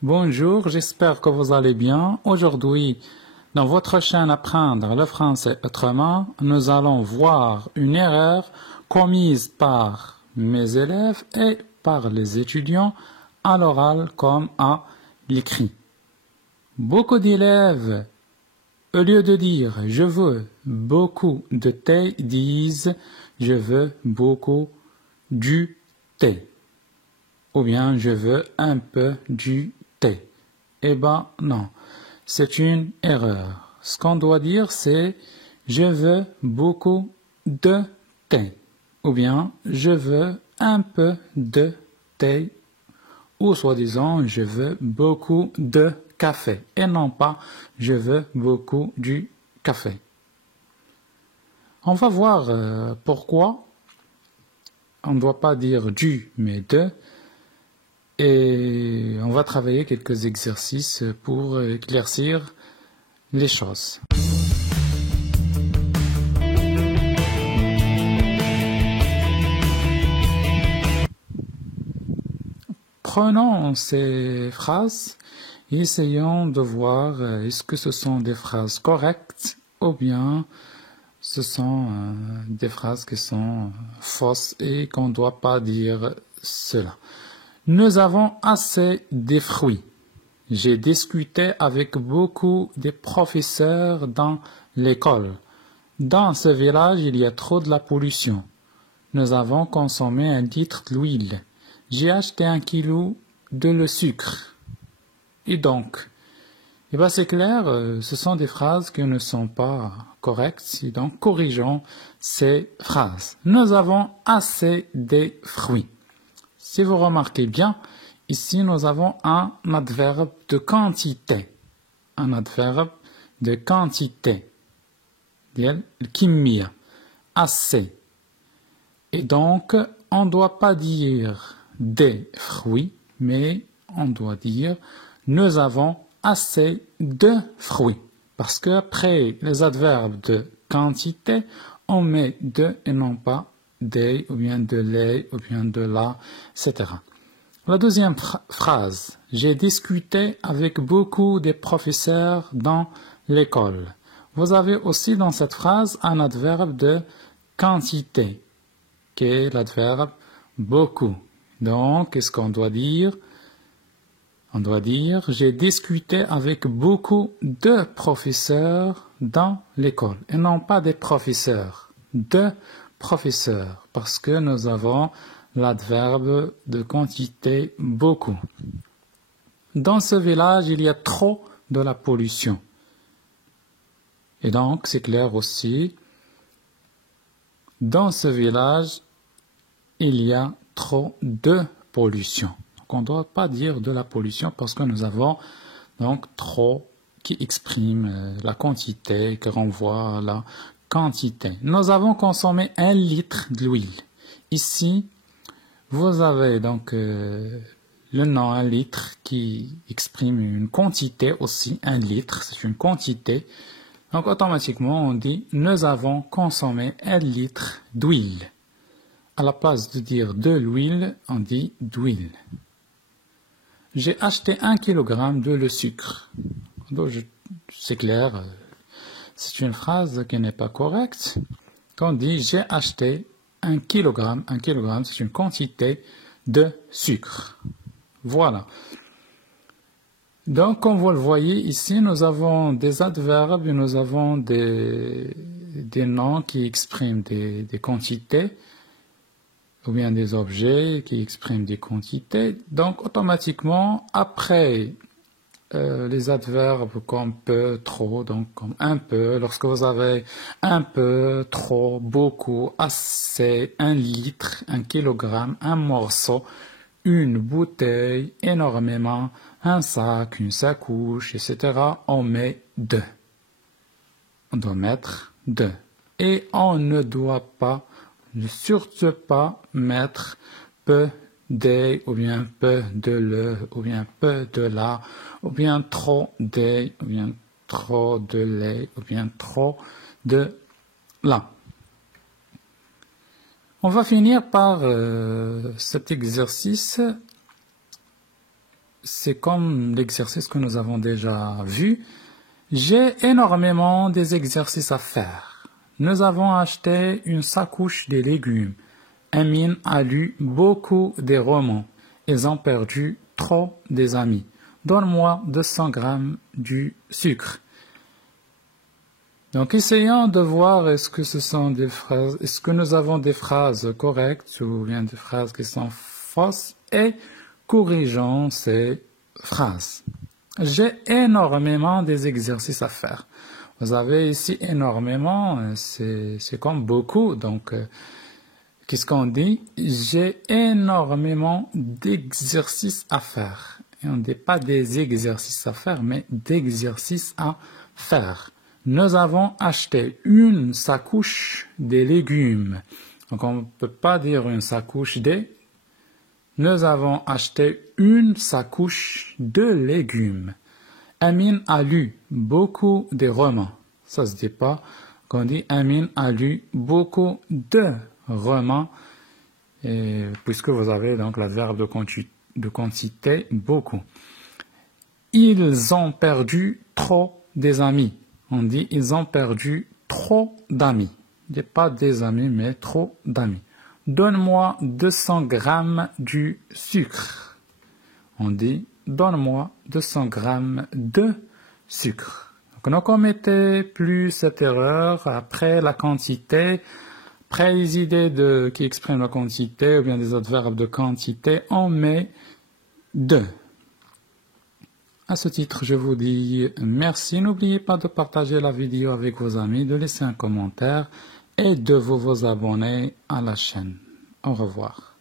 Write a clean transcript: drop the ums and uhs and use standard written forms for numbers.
Bonjour, j'espère que vous allez bien. Aujourd'hui, dans votre chaîne Apprendre le français autrement, nous allons voir une erreur commise par mes élèves et par les étudiants à l'oral comme à l'écrit. Beaucoup d'élèves, au lieu de dire « je veux beaucoup de thé », disent « je veux beaucoup du thé » ou bien « je veux un peu du thé ». Eh ben non, c'est une erreur. Ce qu'on doit dire, c'est « je veux beaucoup de thé » ou bien « je veux un peu de thé » ou soi-disant « je veux beaucoup de café » et non pas « je veux beaucoup du café ». On va voir pourquoi on ne doit pas dire « du » mais « de ». Et on va travailler quelques exercices pour éclaircir les choses. Prenons ces phrases et essayons de voir est-ce que ce sont des phrases correctes ou bien ce sont des phrases qui sont fausses et qu'on ne doit pas dire cela. Nous avons assez de fruits. J'ai discuté avec beaucoup de professeurs dans l'école. Dans ce village, il y a trop de la pollution. Nous avons consommé 1 litre d'huile. J'ai acheté 1 kilo de le sucre. Et donc, c'est clair, ce sont des phrases qui ne sont pas correctes. Et donc, corrigeons ces phrases. Nous avons assez de fruits. Si vous remarquez bien, ici nous avons un adverbe de quantité. Un adverbe de quantité. Le kimia. Assez. Et donc, on ne doit pas dire des fruits, mais on doit dire nous avons assez de fruits. Parce qu'après les adverbes de quantité, on met de et non pas des, ou bien de les, ou bien de la, etc. La deuxième phrase. J'ai discuté avec beaucoup de professeurs dans l'école. Vous avez aussi dans cette phrase un adverbe de quantité, qui est l'adverbe beaucoup. Donc, qu'est-ce qu'on doit dire? On doit dire j'ai discuté avec beaucoup de professeurs dans l'école. Et non pas des professeurs. De professeurs. Parce que nous avons l'adverbe de quantité beaucoup. Dans ce village, il y a trop de la pollution. Et donc, c'est clair aussi, dans ce village, il y a trop de pollution. Donc, on ne doit pas dire de la pollution parce que nous avons donc trop qui exprime la quantité, qui renvoie à la quantité. Nous avons consommé 1 litre d'huile. Ici, vous avez donc le nom 1 litre qui exprime une quantité aussi. 1 litre, c'est une quantité. Donc automatiquement, on dit nous avons consommé 1 litre d'huile. À la place de dire de l'huile, on dit d'huile. J'ai acheté 1 kilogramme de le sucre. Donc, c'est clair, c'est une phrase qui n'est pas correcte. Quand on dit j'ai acheté 1 kilogramme, c'est une quantité de sucre. Voilà. Donc, comme vous le voyez ici, nous avons des adverbes, nous avons des noms qui expriment des quantités, ou bien des objets qui expriment des quantités. Donc, automatiquement, après les adverbes comme peu, trop, donc comme un peu, lorsque vous avez un peu, trop, beaucoup, assez, 1 litre, 1 kilogramme, 1 morceau, une bouteille, énormément, un sac, une sacoche, etc., on met de. On doit mettre de. Et on ne doit pas, surtout pas mettre peu des, ou bien peu de le, ou bien peu de la, ou bien trop des, ou bien trop de les, ou bien trop de la. On va finir par cet exercice. c'est comme l'exercice que nous avons déjà vu. J'ai énormément des exercices à faire. Nous avons acheté une sacoche de légumes. Amine a lu beaucoup des romans. Ils ont perdu trop des amis. Donne-moi 200 grammes du sucre. Donc, essayons de voir est-ce que ce sont des phrases, est-ce que nous avons des phrases correctes ou bien des phrases qui sont fausses et corrigeons ces phrases. J'ai énormément des exercices à faire. Vous avez ici énormément, c'est comme beaucoup. Donc, qu'est-ce qu'on dit? J'ai énormément d'exercices à faire. Et on ne dit pas des exercices à faire, mais d'exercices à faire. Nous avons acheté une sacoche de légumes. Donc, on ne peut pas dire une sacoche de. Nous avons acheté une sacoche de légumes. Amine a lu beaucoup de romans. Ça se dit pas qu'on dit Amine a lu beaucoup de romans, et puisque vous avez donc l'adverbe de quantité beaucoup. Ils ont perdu trop des amis. On dit ils ont perdu trop d'amis. Il n'y a pas des amis, mais trop d'amis. Donne-moi 200 grammes du sucre. On dit donne-moi 200 grammes de sucre. Donc, ne commettez plus cette erreur après la quantité, après les idées qui expriment la quantité ou bien des autres verbes de quantité, on met de. À ce titre, je vous dis merci. N'oubliez pas de partager la vidéo avec vos amis, de laisser un commentaire et de vous abonner à la chaîne. Au revoir.